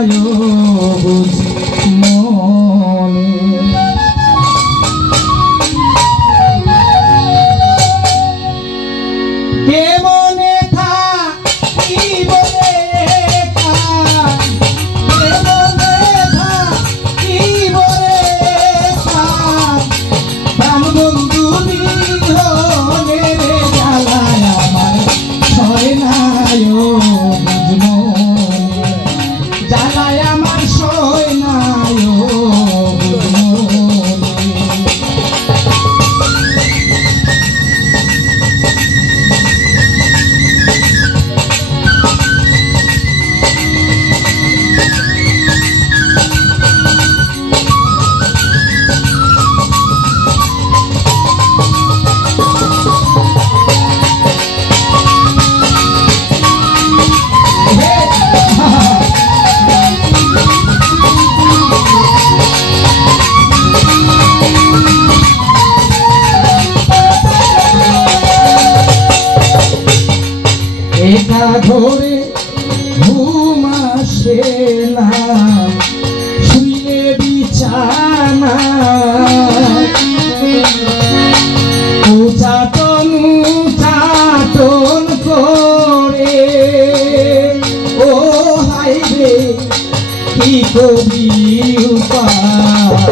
নাই বুঝি কবি উপায়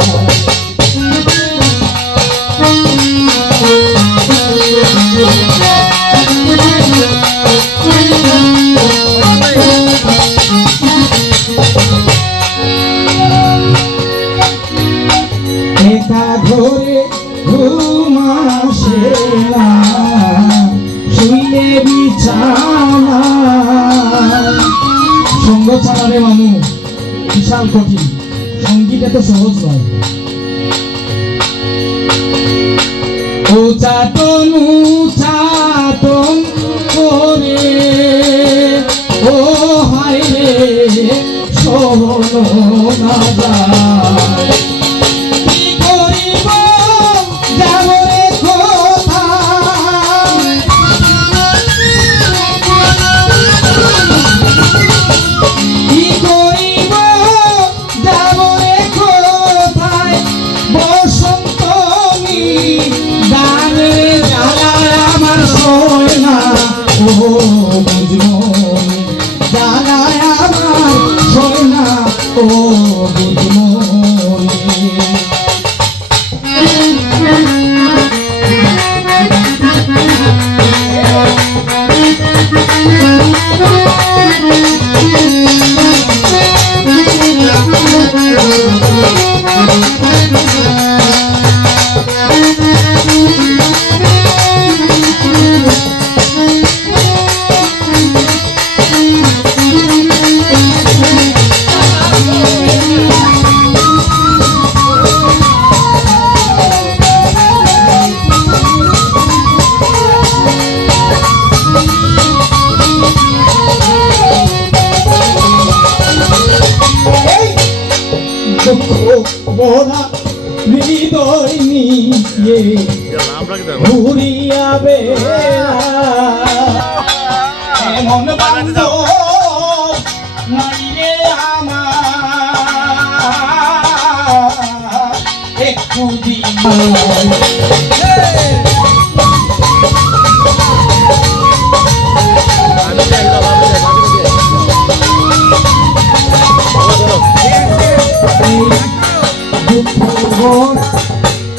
একা ঘরে ঘুম আসে না শুইলে সঙ্গ ছাড়া রে বিশাল কঠিন। সংগীত এত সহজ নয়। ও চাটন চাটন করে। ও হায় রে, শোনো না ও দুঃখ মোরা হৃদয় নিয়ে ঘুরিয়া এমন বান্ধব নাই রে আমার। একটু দিন।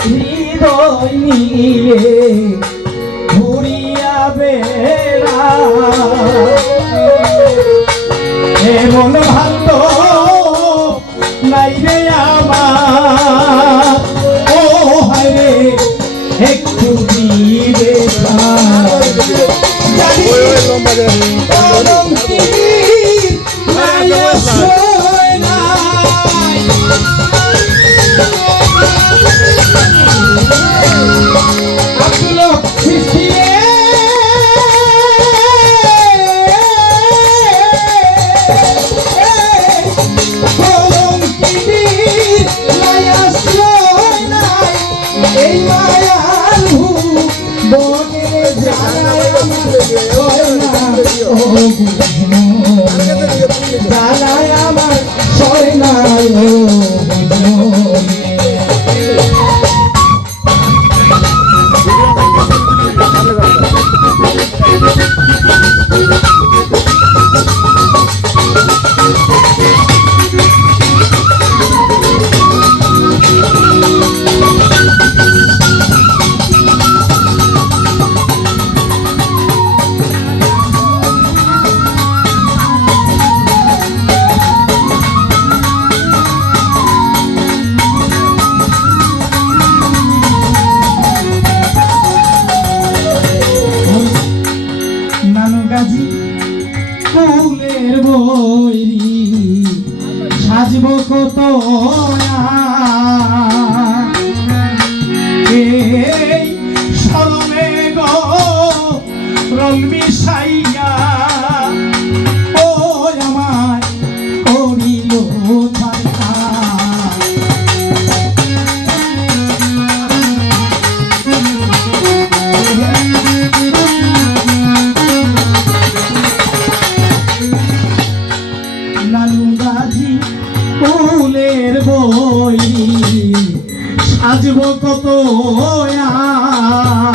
হৃদয় নিয়ে ঘুরিয়া বেড়া। এমন ভালো নাই রে আমার। ও হায় একটু আর